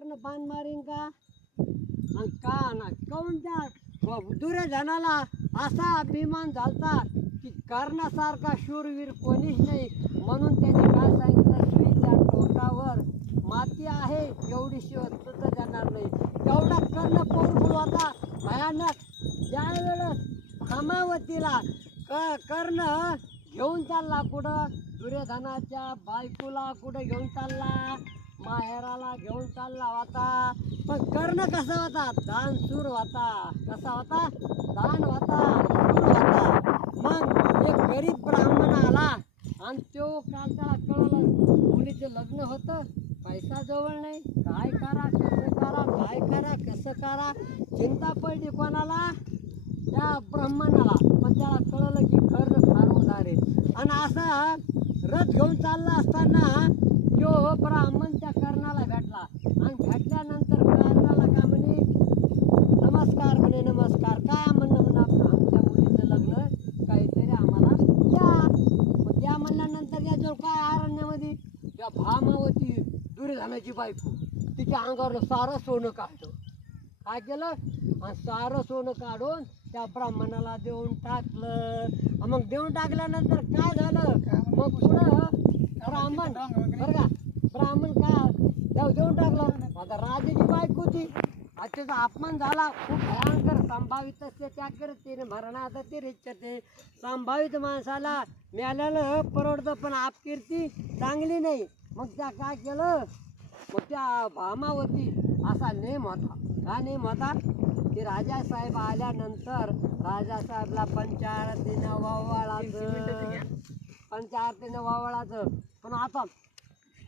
कर्ण बाण मारीन का आणि का ना काऊन त्या दुर्योधनाला असा अभिमान झालता की कर्णासारखा शूरवीर कोणीच नाही, म्हणून त्याने काय सांगितलं, सुईच्या टोकावर माती आहे एवढी शिवत सुद्धा जाणार नाही. एवढा कर्ण पॉवरफुल होता, भयानक. ज्यावेळेस भामावतीला कर्ण घेऊन चालला कुठं, दुर्योधनाच्या बायकोला कुठं घेऊन चालला, माहेराला घेऊन चालला होता. पण कर्ण कसा होता, दानशूर होता. कसा होता, दान होता, शूर होता. मग एक गरीब ब्राह्मण आला आणि तो काल त्याला कळलं मुलीचं लग्न होतं, पैसा जवळ नाही, काय करा कसं करा, काय करा कसं करा, चिंता पडली कोणाला, त्या ब्राह्मणाला. पण त्याला कळलं की कर्ण फार उदार आहे. आणि असा रथ घेऊन चालला असताना तो ब्राह्मण त्या कर्णाला भेटला आणि भेटल्यानंतर कर्णाला का म्हणे, नमस्कार म्हणे, नमस्कार. काय म्हणणं म्हणा, आमच्या मुलीचं लग्न काहीतरी आम्हाला द्या. मग द्या म्हणल्यानंतर याच्यावर काय, अरण्यामध्ये त्या भामावती दुर्योधनाची बायको तिच्या अंगावर सारं सोनं काढलं. काय केलं, आणि सारं सोनं काढून त्या ब्राह्मणाला देऊन टाकलं. मग देऊन टाकल्यानंतर काय झालं, मग पुढं ब्राह्मण बरं का, ब्राह्मण काय देऊन टाकलं. आता राजाची बायको होती, त्याचा अपमान झाला खूप भयंकर. संभावित त्या करते मरणात ते रिच्छते. संभावित माणसाला मेल्यानं परवडतं, पण अपकीर्ती चांगली नाही. मग त्या काय केलं, मग त्या भामावती असा नेम होता. काय नेम होता की राजासाहेब आल्यानंतर राजासाहेबला पंचारतीनं वावळाचं. पण आता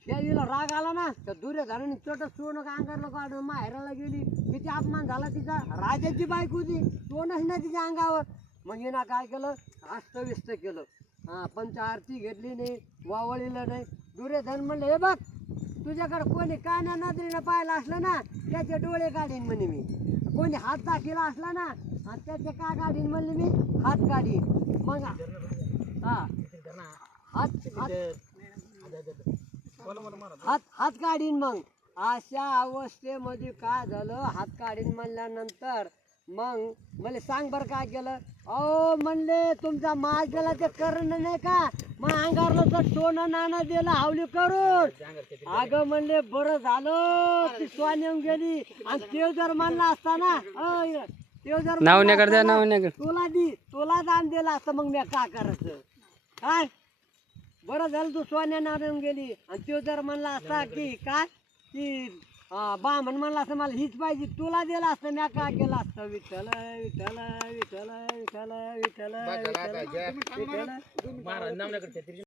देवीला राग आला ना, तर दुर्योधनाने छोटं सोनं अंगारला काढून माहेराला गेली. किती अपमान झाला तिचा, राजाची बायको होती, सोनच नाही तिच्या अंगावर. मग हिनं काय केलं, अस्तव्यस्त केलं. पंचारती घेतली नाही, वावळीला नाही. दुर्योधन म्हणलं, हे बघ तुझ्याकडे कोणी कान्या नजरेनं पाहिलं असलं ना, त्याचे डोळे काढीन म्हणे मी. कोणी हात दाखिला असला ना, त्याचे काय काढीन म्हणले मी, हात काढीन. मग हात काढीन. मग अशा अवस्थेमध्ये काय झालं, हात काढीन म्हणल्यानंतर मग मला सांग बरं काय केलं. अहो म्हणले तुमचा माज गेला ते कर्ण नाही का, मग अंगारलं तर सोनं नाणं दिलं हावली करून. अगं म्हणले बरं झालं ती स्वान येऊन गेली. आणि ते जर म्हणला असता ना, ते जर तुला दान दिलं असतं, मग मी काय करायचं. काय बरं झालं तू सोन्या नारून गेली. आणि तो जर म्हणला असता की काय की बामण म्हणला असतं मला हीच पाहिजे, तुला दिला असतं, मी काय केलं असतं. विठ्ठल विठ्ठल विठ्ठल विठ्ठल विठ्ठल विठ्ठल.